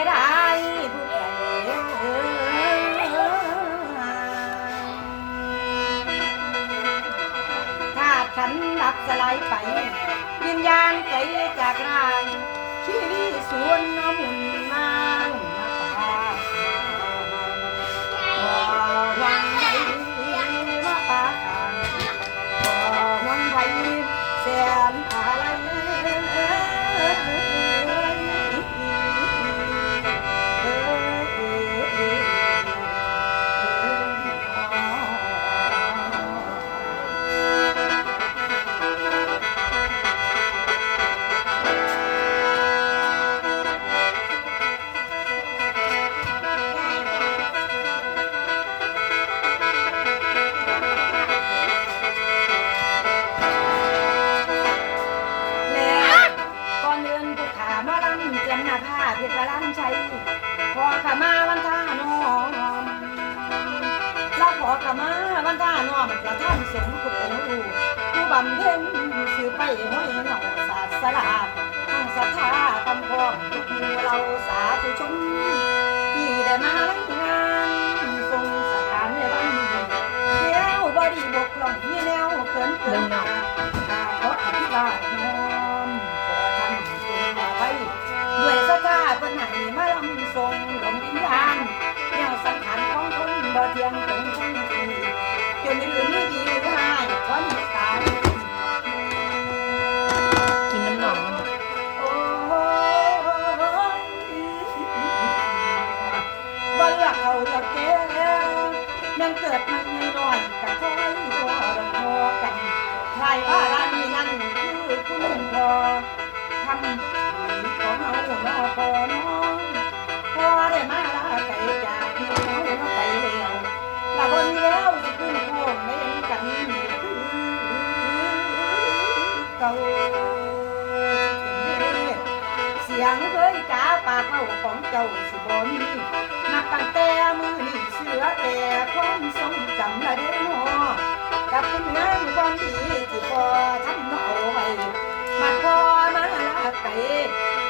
สียดายผู้ใดธาตุขันธ์ดับสลายไปวิญญาณไกลจากร่างชีวิตสวนน้ำมุนมาป่าบ่หวังไผมาป่าบ่หวังไผแสนอะไรเพชรล้ำชัยขอขมาวันท่าน้อมเราขอขมาวันท่าน้อมกระทำสงฆ์ทุกองค์ผู้บำเพ็ญสืบไปห้อยเหงาศาสนาทั้งศรัทธาคำพ้องทุกหมู่เราสาธุชนที่ได้มางานทรงสถานในวันนี้แนวบริบกพร่องที่แนวเกินขออภิวาทน้อมขอท่านจงมาไว้ด้วยศรัทธาเพิ่นให้มาลำทรงดวงวิญญาณแนวสังขารของคนบ่เที่ยงคงคงที่จนลืมไม่ดีหรือหายคนตายกินน้ำหนองมันโอ้ยบ่เลือกเอาเลือกแก่ยังเกิดมาน้อยๆกะคอยตัวรำพอกันใครว่าร้านนี้นั่นคือคุณพ่อทำของเฮาเนาะพ่อน้องพ่อได้มาลาไกลจากเฮาไปแล้วละบนแล้วสิขึ้นโค้งไม่เห็นกันคือเก่าเสียงเคยจ้าปากเล่าของเจ้าสิบ่มีนับตั้งแต่มือนี่เสือแต่ความทรงจำละเด้อกับคุณงามความดีที่พ่อทำเอาไว้มาพ่อมาลาไกล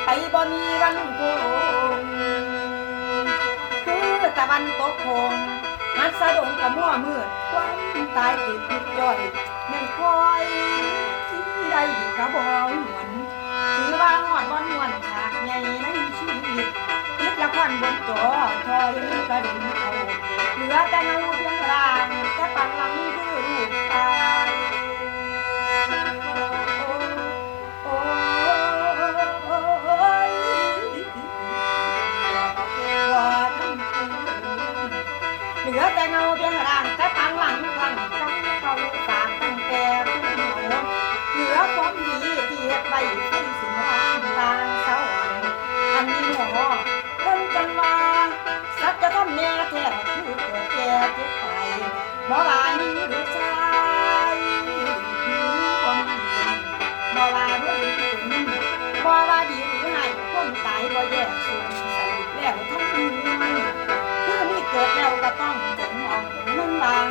ไปบ่มีวันโคงคือตะวันตกโคงมัดสะดงกับมั่วมืดความตายติดจ่อยแม่นคอยที่ได้กระบอกหวนถือว่าหอดบอนหวนฉากใหญ่ในชีวิตติดละครบนจอทอยกระเด็นเอาเหลือแต่เงาเพียงร่างแต่ปังหลังคือรูปตายเหลือแต่เงาเพียงร่างแต่ปังหลังคลั่งคำเขาฝากตั้งแต่ผู้เหงาเหลือความดีที่เฮ็ดไว้ให้สิงร่างต่างเศร้าอันนี้หมอเพิ่นจังว่าสัจธรรมแน่แท้คือเกิดแก่เจ็บตายบ่ว่าหญิงหรือชายคนบ่ว่าด้วยถึงบ่ว่าดีหรือให้คนตายบ่แยกส่วนสรุปแล้วทั้งมวลคือมีเกิดแล้วก็ต้องถึงมองมันบาง